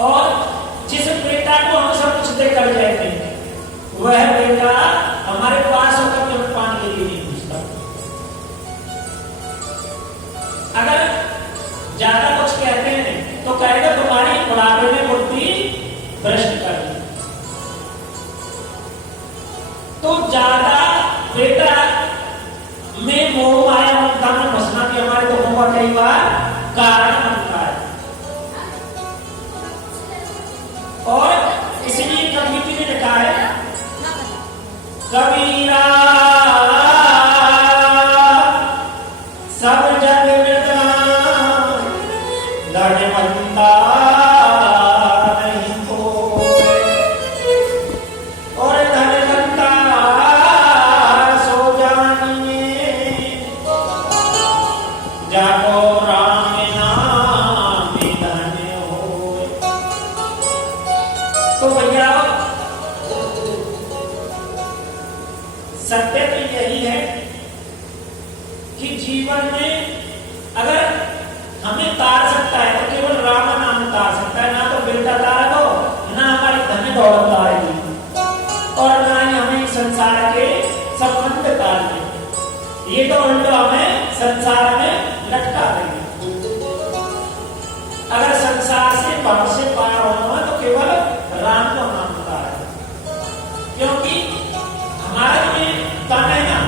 और जिस बेटा को हम सब कुछ देकर जाते हैं वह बेटा हमारे पास होकर के हमें पानी के लिए नहीं पूछता। अगर ज्यादा कुछ कहते हैं तो कहेगा तुम्हारी बुढ़ापे में बुद्धि भ्रष्ट कर दी। तो ज्यादा बेटा में मोह माया ममता में फंसना भी हमारे दुखों का कई बार कारण बनता है। और इसलिए कबीर जी ने लिखा है, कबीरा सब जग मृदान धनवंता नहीं हो, और धनवंता सो जानिए जाको राम नाम धन्य हो। तो भैया सत्य तो यही है कि जीवन में अगर हमें तार सकता है तो केवल राम नाम तार सकता है। ना तो बेटा तारा दो, ना हमारी धन दौलत तारेगी, और ना ही हमें संसार के संबंध तार देंगे। ये तो उल्टा हमें संसार में लटका देंगे। अगर संसार से भव से पार होना है तो केवल राम को नाम तारे, क्योंकि हमारे में तन है ना,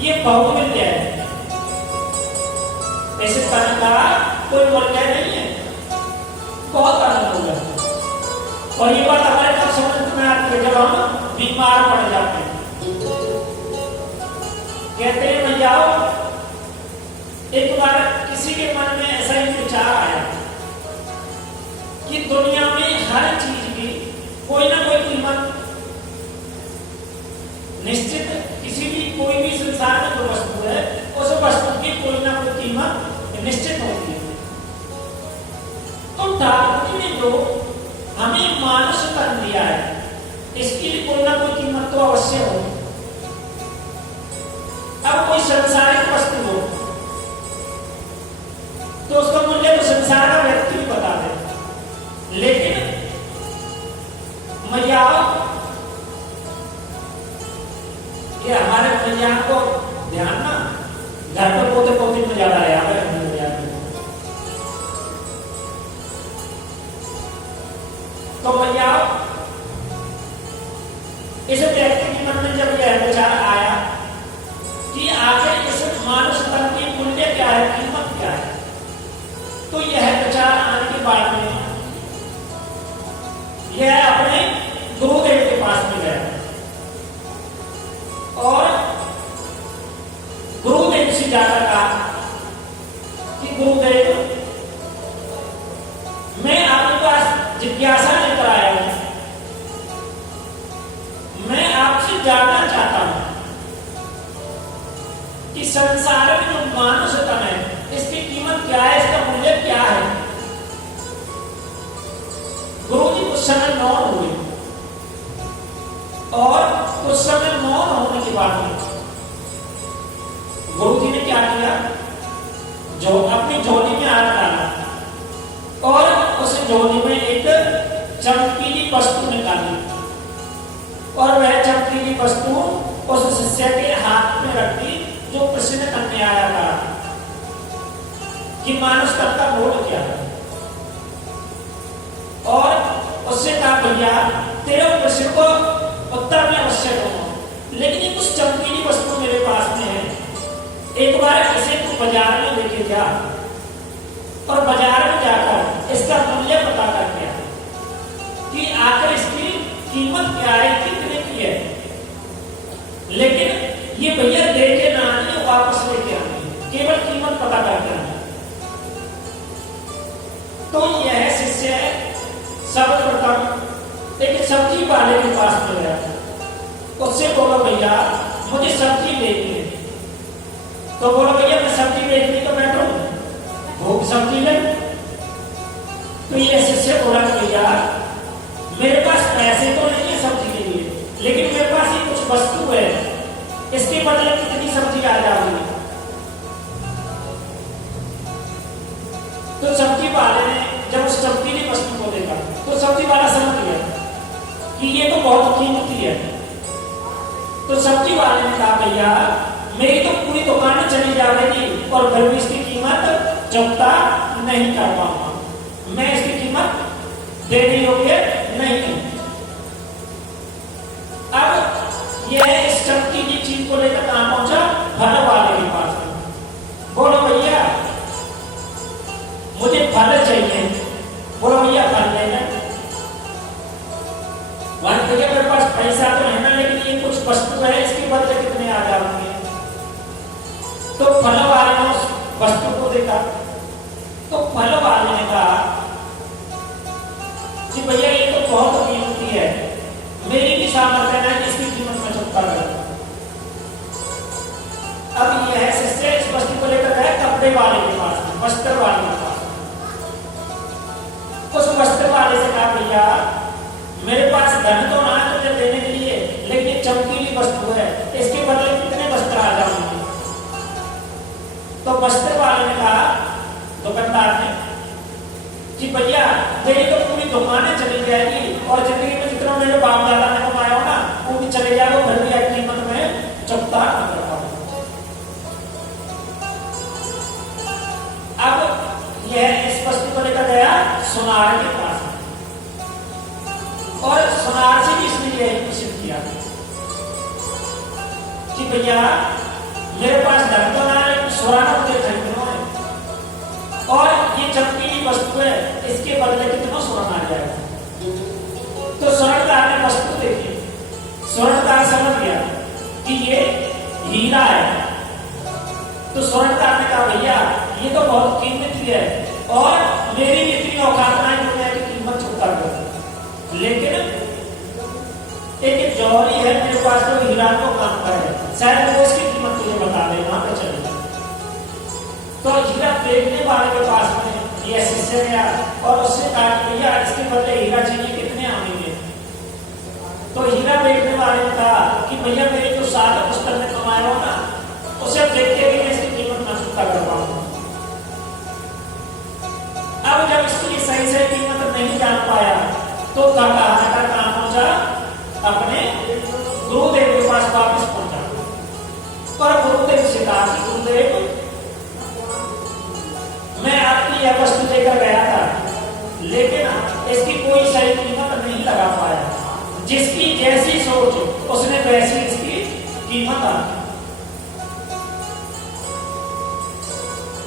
ये बहुत विद्या है। ऐसे तन का कोई मूल्य नहीं है, बहुत आनंद होगा। और ये बात हमारे तब समझ में आती है जब हम बीमार पड़ जाते हैं। कहते हैं भैया एक बार किसी के मन में ऐसा ही विचार आया कि दुनिया में हर चीज की कोई ना कोई कीमत निश्चित, किसी भी कोई भी संसार में जो वस्तु है उस वस्तु की कोई ना कोई कीमत निश्चित होती है। तो ठाकुर जी ने जो हमें मानुष तन दिया है इसकी भी कोई ना कोई कीमत तो अवश्य हो। अब कोई संसारिक वस्तु हो तो उसका मूल्य तो संसार का व्यक्ति भी बता दे, लेकिन मैया ये हमारे मैया को ध्यान ना घर पर पोते पोते में ज्यादा है। तो मैया इस व्यक्ति के मन में जब यह विचार आया कि आखिर इस मानुष तन की मूल्य क्या है, कीमत क्या है, तो यह विचार आने के बाद में यह अपने गुरुदेव के पास में गया और गुरुदेव से जाकर कहा कि गुरुदेव मैं आपके पास जिज्ञासा लेकर आया हूं, मैं आपसे जानना चाहता हूं कि संसार में जो मानुष तन है इसकी कीमत क्या है, इसका मूल्य क्या है। गुरु जी कुछ समय मौन हुए और कुछ समय मौन होने के बाद में गुरु जी ने क्या किया, जो अपनी झोली में हाथ डाला और उस झोली में एक चमकीली वस्तु निकाली और वह चमकीली वस्तु उस शिष्य के हाथ में रख दी जो प्रश्न करने आया था कि मानुष तन का मूल क्या है। और उससे कहा भैया तेरे प्रश्न को उत्तर में अवश्य दूंगा, लेकिन ये कुछ चमकीली वस्तु मेरे पास में है, एक बार इसे तू बाजार में लेके जा और बाजार में जाकर इसका मूल्य पता करके आ कि आखिर इसकी कीमत क्या है, कितने की है। लेकिन ये भैया दे के ना आनी, वापस लेके आनी, केवल कीमत पता करके आनी। तो यह शिष्य सर्वप्रथम एक सब्जी वाले के पास में गया, उससे बोलो भैया मुझे सब्जी लेनी है। तो बोलो भैया मैं सब्जी बेचनी तो बैठो, भूख सब्जी ले। तो ये शिष्य बोला भैया मेरे पास पैसे तो नहीं है सब्जी के लिए, लेकिन मेरे पास ये कुछ वस्तु है, इसके बदले कितनी सब्जी आ जाएगी। तो सब्जी वाले ने जब उस चमकीली वस्तु को देखा तो सब्जी वाला समझ गया कि ये तो बहुत कीमती है। तो सब्जी वाले ने कहा भैया मेरी तो पूरी दुकान चली जाएगी और फिर भी इसकी कीमत चुकता नहीं कर पाऊंगा, मैं इसकी कीमत देने योग्य नहीं हूं। अब यह इस चमकी की चीज को लेकर कहां पहुंचा? फल वाले के पास। बोलो भैया मुझे फल चाहिए, बोलो भैया फल लेना। भैया मेरे पास पैसा तो है ना, लेकिन ये कुछ वस्तु है, इसके बदले कितने आ जाएंगे? तो फल वाले ने उस वस्तु को देखा, तो फल वाले ने कहा कि भैया ये तो बहुत कीमती है, मेरी भी सामर्थ्य है इसकी कीमत में चुकता करूं। अब यह शिष्य इस वस्तु को लेकर गया कपड़े वाले के पास, वस्त्र वाले के पास। उस वस्त्र वाले से कहा भैया मेरे पास धन तो ना है तुझे देने के लिए, लेकिन ये चमकीली वस्तु है, इसके बदले कितने वस्त्र आ जाएंगे? तो वस्त्र वाले ने कहा, दुकानदार ने, कि भैया मेरी तो पूरी दुकानें चली जाएगी और जिंदगी में जितना मेरे बाप दादा ने कमाया हो ना वो भी चले जाएगा, फिर भी एक कीमत में चुकता न कर पाऊंगा। अब यह इस वस्तु को लेकर गया सुनार के पास और सुनार से भी इसने यही प्रश्न किया कि भैया मेरे पास धन तो ना है, स्वर्ण मुझे खरीदना है और ये चमकीली वस्तु है, इसके बदले कितना स्वर्ण आ जाएगा? तो स्वर्णकार ने वस्तु देखी, स्वर्णकार समझ गया कि ये हीरा है। तो स्वर्णकार ने कहा भैया ये तो बहुत कीमती है और मेरी भी इतनी औकात नहीं है कि कीमत चुकता कर, लेकिन एक जौहरी है मेरे पास तो हीरा को काम का है, शायद वो उसकी कीमत तुझे बता दे, वहां पे चले। तो हीरा देखने वाले के पास में ये शिष्य गया और उससे कहा भैया इसके बदले हीरा चाहिए, कितने आएंगे? तो हीरा देखने वाले ने कहा कि भैया मेरे जो 7 पुस्तक में कमाया हो ना उसे देखते भी इसकी कीमत ना चुकता कर पाऊंगा। अब जब इसकी सही से कीमत नहीं जान पाया तो कहाँ पहुंचा? अपने गुरुदेव के पास वापस पहुंचा और गुरुदेव से कहा कि गुरुदेव मैं आपकी यह वस्तु लेकर गया था, लेकिन इसकी कोई सही कीमत नहीं लगा पाया, जिसकी जैसी सोच उसने वैसी इसकी कीमत आ।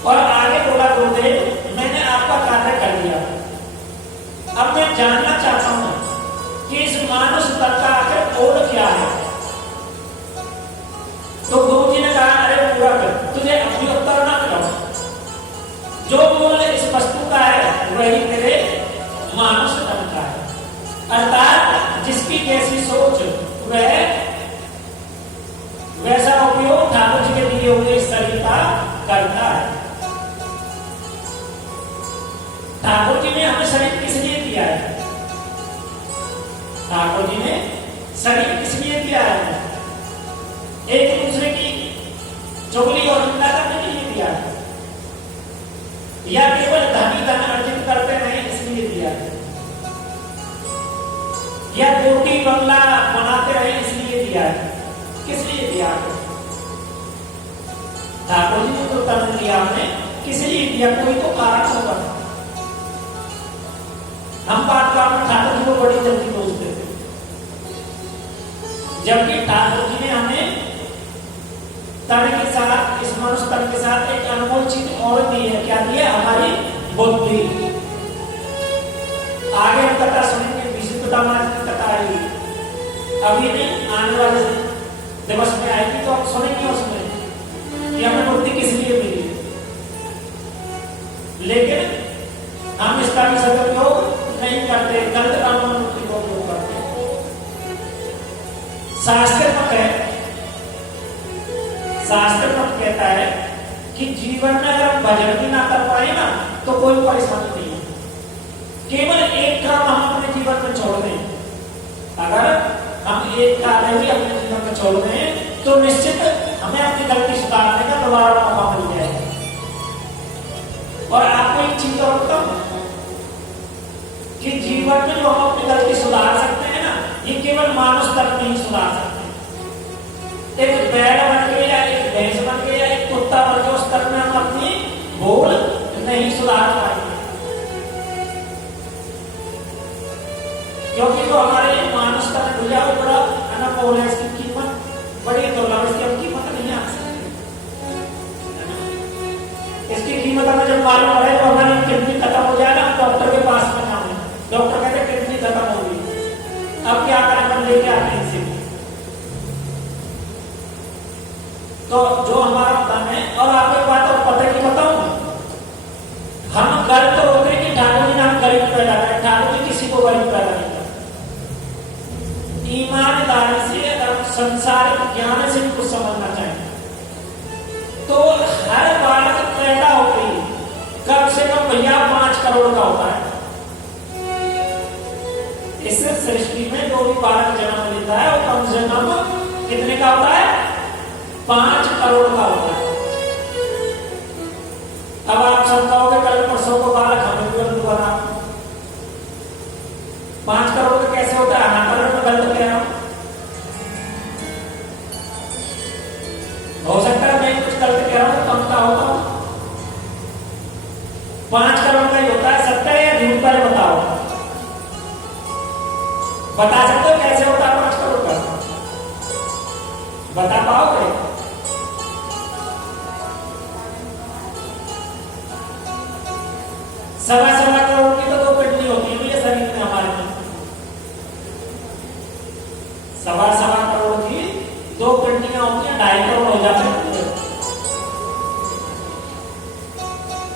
और आगे बोला गुरुदेव मैंने आपका कार्य कर दिया, अब मैं जानना चाहता हूं कि इस मानुष तन का आखिर मोल क्या है? तो गुरुजी ने कहा अरे पूरा कर, तुझे अपनी उत्तर ना मिला, जो मूल्य इस वस्तु का है वही तेरे मानुष तन का है, अर्थात जिसकी जैसी सोच वह वैसा उपयोग ठाकुर जी के दिए हुए शरीर का करता है। ठाकुर जी ने हमें शरीर किस लिए दिया है? ठाकुर जी ने शरीर किस लिए दिया है? एक दूसरे की चुगली और निंदा करने के लिए दिया है या केवल धनी धन अर्जित करते रहे इसलिए दिया है या कोठी बंगला बनाते रहे इसलिए दिया है? किस लिए दिया है? ठाकुर जी ने तो तन दिया, हमने किस लिए दिया? कोई तो कारण होगा। हम बात में ठाकुर जी को बड़ी जल्दी सोचते थे, जबकि ठाकुर जी ने हमें तन के साथ, इस मनुष्य तन के साथ एक अनमोल चीज और दी है। क्या दी है? हमारी बुद्धि। आगे हम कथा सुनेंगे, विशुद्धता मार्ग की कथा आएगी, अभी नहीं आने वाले दिवस में आएगी, तो आप सुनेंगे उसमें कि हमें बुद्धि किस लिए मिली। लेकिन हम इसका भी सदुपयोग नहीं करते, गलत कामों में बुद्धि का उपयोग करते। शास्त्र मत है, शास्त्र मत कहता है कि जीवन में अगर हम भजन भी ना कर पाए ना तो कोई परेशानी नहीं है, केवल एक काम हम अपने जीवन में छोड़ दें। अगर हम एक कार्य भी अपने जीवन में छोड़ दें तो निश्चित हमें अपनी गलती सुधारने का दोबारा मौका मिल जाएगा। और आपको एक चीज और बताऊं कि जीवन में में जो हम अपनी गलती सुधार सकते हैं ना, ये केवल मानव स्तर में ही सुधार सकते हैं। एक बैल बन के या एक भैंस बन के या एक कुत्ता बन के उस स्तर में हम अपनी भूल नहीं सुधार पाएंगे, क्योंकि जो हमारे मानव स्तर में भूल वो बड़ा अनमोल है, इसकी कीमत बड़ी दुर्लभ, इसकी हम कीमत नहीं आ सकती। इसकी कीमत हमें जब मालूम पड़े तो हमारी किडनी खत्म हो जाए ना, डॉक्टर के पास में जाए, डॉक्टर कहते हैं किडनी खत्म हो गई, अब क्या करें, हम लेके आते हैं इसे। तो जो हमारा धन है, और आपको एक बात और पता नहीं बताऊं, हम गलत होते हैं कि ठाकुर जी ने हम गरीब पैदा करें, ठाकुर जी किसी को गरीब पैदा नहीं करते। ईमानदारी से अगर संसारिक ज्ञान से कुछ समझना चाहिए तो हर बालक पैदा होते ही कम से कम भैया 5 करोड़ का होता है। इस सृष्टि में जो भी बालक जन्म लेता है वो कम से कम कितने का होता है? 5 करोड़ का होता है। अब आप सब कहोगे कल परसों को बालक हमें भी बना 5 करोड़ का कैसे होता है? हाँ, करोड़ में गलत कह रहा हूं, हो सकता है मैं कुछ गलत कह रहा हूं, कम का होता हूं। 5 करोड़ का ही होता है, सत्य है या झूठ? पहले बताओ, बता सकते हो कैसे होता है 5 करोड़ का? बता पाओगे? सवा करोड़ की तो 2 किडनी होती है ये शरीर में हमारे में, सवा करोड़ की 2 किडनियां होती हैं, 2.5 करोड़ हो जाते हैं।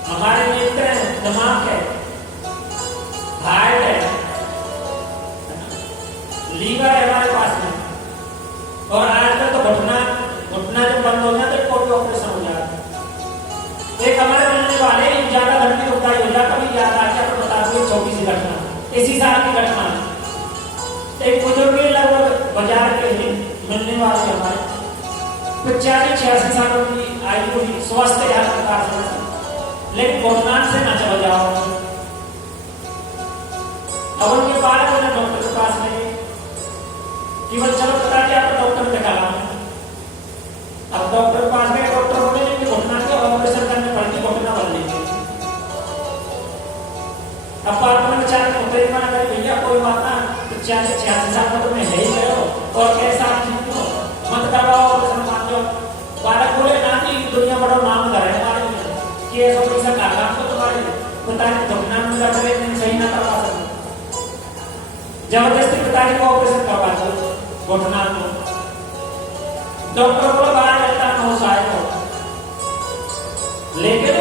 हमारे नेत्र है, दिमाग है, हार्ट है, लीवर है हमारे पास में, और आजकल तो घुटना जब बंद हो जाए तो कोई ऑपरेशन हो जाता है। एक हमारे मिलने वाले ज्यादा गंभीर उपाय हो जाए, कभी याद आ गया तो बता दूं, छोटी सी घटना, इसी साल की घटना। एक बुजुर्ग लगभग बाजार के ही मिलने वाले हमारे 85-86 सालों की आयु हुई, स्वस्थ है प्रकार से, लेकिन घुटना से न चल जाओ। अब उनके बालक मैंने डॉक्टर के पास ले गए कि बस चलो बता दिया आप डॉक्टर दिखा रहा हूं। अब डॉक्टर के पास गए, डॉक्टर बोले कि घुटना के ऑपरेशन करने पड़ेगी, घुटना बदल लेंगे। अब पार्ट में बेचारे होते ही मना करे, भैया कोई बात ना, 85-86 साल का तुम्हें है ही गए हो और कैसा आप ठीक हो, मत करवाओ ऑपरेशन, मान लो। बालक बोले ना कि दुनिया बड़ा नाम कर है हमारे कि ऐसा पैसा काटा तो तुम्हारे पिताजी घुटना में लग रहे हैं, सही ना करवा सकते, जबरदस्ती पिताजी को ऑपरेशन करवा दो घुटना को। डॉक्टर बोला 12 घंटा में हो जाएगा, लेकिन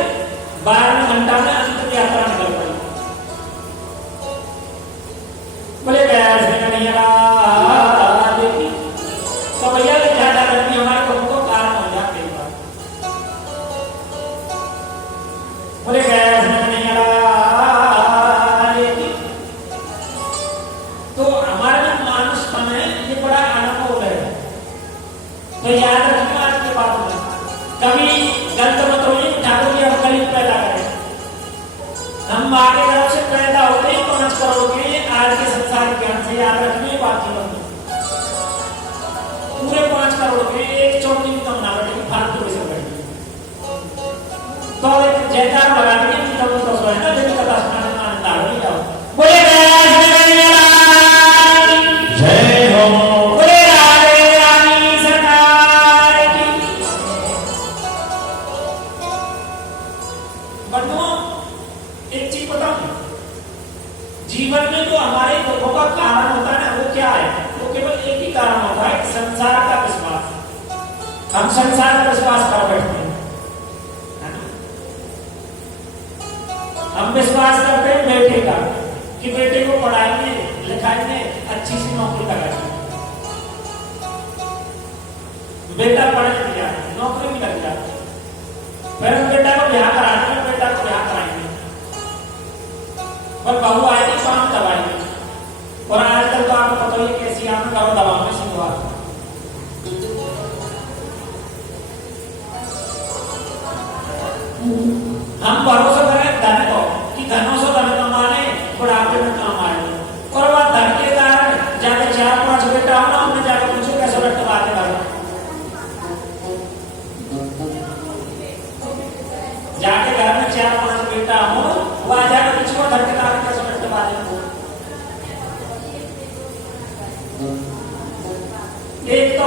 12 घंटा में अंतिम यात्रा निकल पड़ी। बोले नहीं तो भैया ज्यादा गर्मी हमारे को कारण हो जाती है। बोले गैस नहीं तो हमारे जो मानुषपन है ये बड़ा अनमोल है। तो याद रखना आज के बाद में कभी गलत मत होइए, ठाकुर जी हम गरीब पैदा करें, हम आगे तरफ से पैदा होते ही 5 करोड़ के आज के संसार ज्ञान से याद रखने बात जीवन में पूरे 5 करोड़ के एक चौकी भी कम ना बैठेगी, फालतू पैसे बैठेगी। तो एक जयकार लगा के तब तो है ना, लेकिन कथा सुनाने में आनंद आ रही है। बोले जय हो, बोले राधे रानी सरकार की। बंधुओं एक चीज बताऊं, जीवन में जो हमारे दुखों का कारण होता है ना, वो क्या है? वो केवल एक ही कारण होता है, संसार का विश्वास। हम संसार का विश्वास कर बैठते हैं, हम विश्वास करते हैं बेटे का कि बेटे को पढ़ाएंगे लिखाएंगे, अच्छी सी नौकरी लगाएंगे, बेटा पढ़ लिख गया नौकरी भी लग जाती, फिर बेटा को ब्याह कराएंगे, बेटा को ब्याह कराएंगे, पर बहू आएगी तो हम दबाएंगे। और आजकल तो आपको पता ही कैसी आप करो दबाव में शुरुआत। हम भरोसा करें धन को कि धनों से धन कमाने बुढ़ापे में काम आए, 4-5 बेटा हो, वो आ जाकर किसी को धक्के डाल के समझते बारे को। एक तो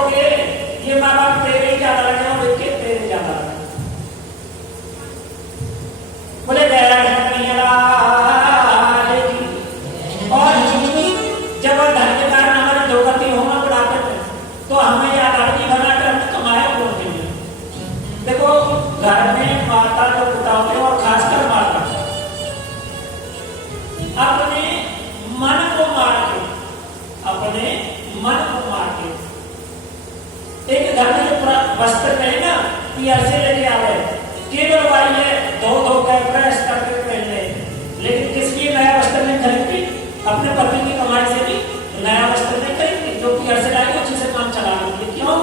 ये माँ बाप तेरे ही ज्यादा लगे और एक के तेरे ज्यादा लगे। बोले दया और जब धन के कारण हमारे दुर्गति होना बुढ़ापे में, तो हमें याद आदमी बनाकर हमने कमाया कौन के लिए? देखो घर में माता के पिताओं ने और खासकर माता अपने मन को मार के, अपने मन को मार के एक घर में जो वस्त्र पहने ना पियर से लेके आवे, केवल वाली है धो कर प्रेस करके पहनने, लेकिन किस लिए नया वस्त्र नहीं खरीदती? अपने पति की कमाई से भी नया वस्त्र नहीं खरीदती, जो पियर से लाएगी उसी से काम चला लेती है। क्यों?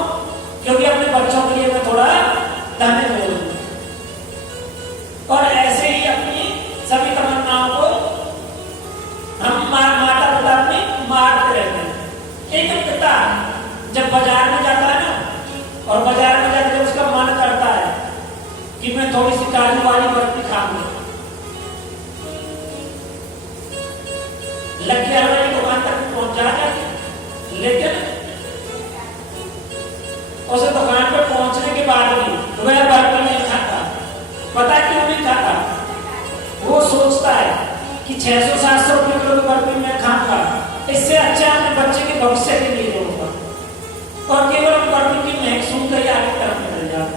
क्योंकि अपने बच्चों के लिए मैं थोड़ा धन जोड़ूंगी। और ऐसे ही अपनी सभी तमन्नाओं को हम माता पिता अपनी मारते रहते हैं। एक पिता जब बाजार में जाता है ना, और बाजार में जाकर उसका मन करता है कि मैं थोड़ी सी काजू वाली बर्फी खाऊंगा, लकी हलवाई दुकान तक पहुंच जाए, लेकिन उस दुकान पर पहुंचने के बाद भी वह बर्फी नहीं खाता। पता क्यों नहीं खाता? वो सोचता है कि 600-700 रुपये किलो की बर्फी मैं खाऊंगा, इससे अच्छा अपने बच्चे के भविष्य के लिए होगा। और केवल बर्फी की महक सुनकर ही आगे तरफ निकल जाता।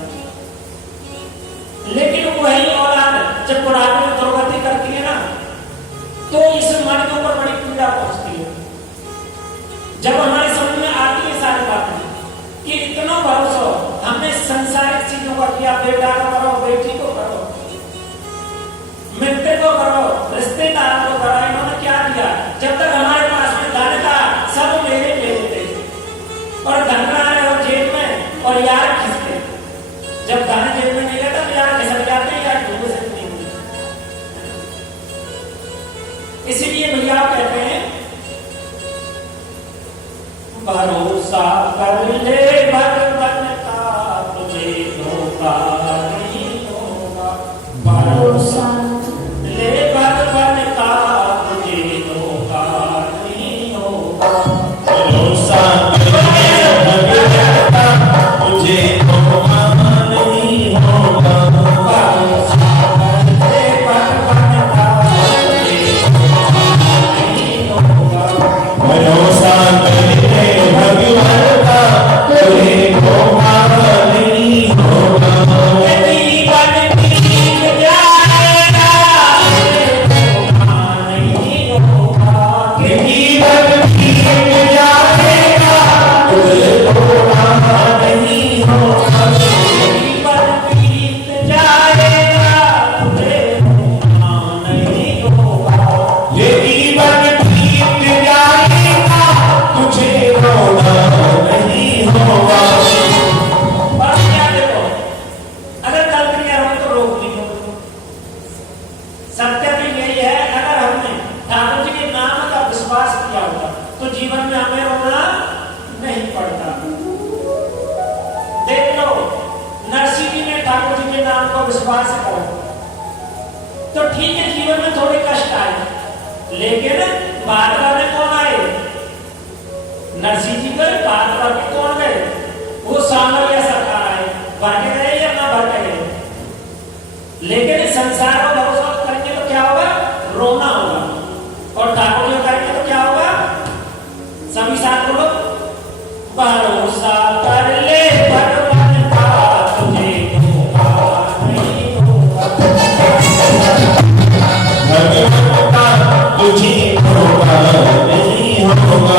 लेकिन वही औलाद जब बुढ़ापे में दुर्गति करती है ना, तो इस मन के ऊपर बड़ी पीड़ा पहुंचती है। जब हमारे समझ में आती है सारी बातें कि इतना भरोसा हमने संसारिक चीजों का किया, बेटा को करो, बेटी को करो, मित्र को करो, रिश्तेदार को करो, इन्होंने क्या दिया? जब तक हमारे पास में धन था सब मेरे ले लेते और धन रहा और जेब में और यार खिसते। जब धन जेब में नहीं रहता तो यार खिसक जाते हैं, यार डूबे से नहीं होते। इसीलिए भैया कहते हैं भरोसा कर ले भगवान का, तुझे धोखा नहीं होगा। भरोसा ले भगवान का, तुझे धोखा नहीं होगा। भरोसा कर भगवान का, तुझे धोखा नहीं होगा। भरोसा कर ले भगवान का, तुझे धोखा नहीं होगा। भरोसा कर ले भगवान का, तुझे धोखा नहीं होगा। जीवन बीत जाएगा, धोखा नहीं होगा। जीवन बीत जाएगा, तुझे धोखा नहीं होगा। जीवन बीत जाएगा, तुझे धोखा नहीं होगा। ये जीवन बीत जाएगा, तुझे रोना नहीं होगा। और क्या देखो, अगर गलत किया हो तो रोक नहीं होगा। सत्य तो यही है, अगर हमने ठाकुर जी के नाम का विश्वास किया होगा तो जीवन में हमें रोना नहीं पड़ता। देख लो, नरसिंह जी ने ठाकुर जी के नाम का विश्वास करा तो ठीक है, जीवन में थोड़े कष्ट आए, लेकिन बाद में कौन आए? नरसिंह जी पर बाद में कौन गए? वो सामरिया सरकार आए, भर के गए या ना भर के गए। लेकिन इस संसार को भरोसा करेंगे तो क्या होगा? रोना होगा। और ठाकुर जी करेंगे तो क्या होगा? सभी साथ बोलो, भरोसा कर ले भगवान का, तुझे धोखा नहीं होगा। भगवान का, तुझे धोखा नहीं होगा।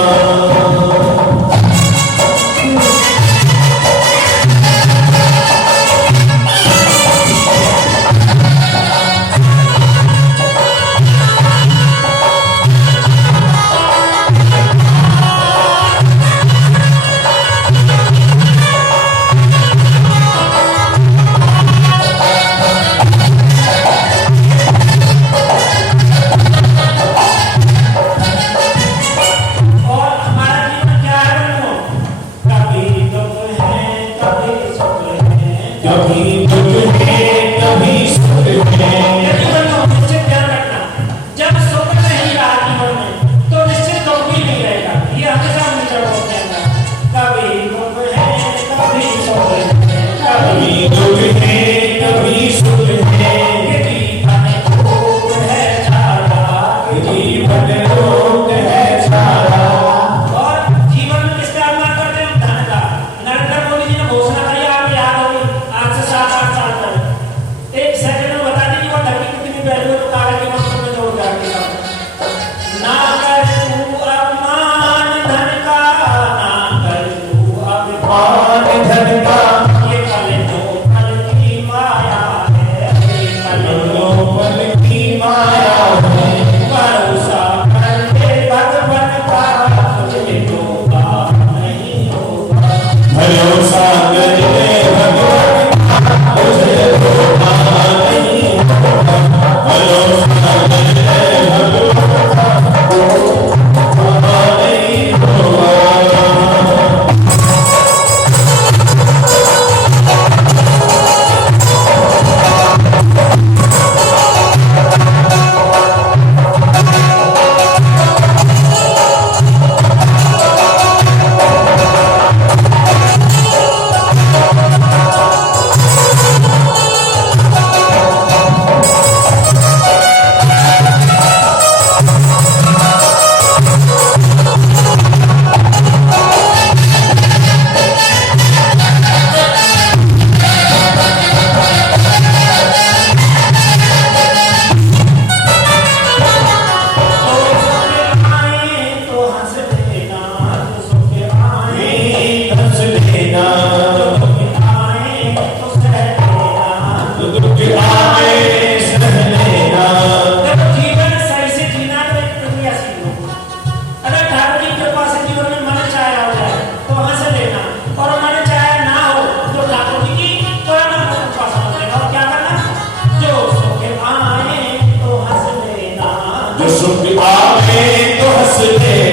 जो सुख आवे तो हंस दे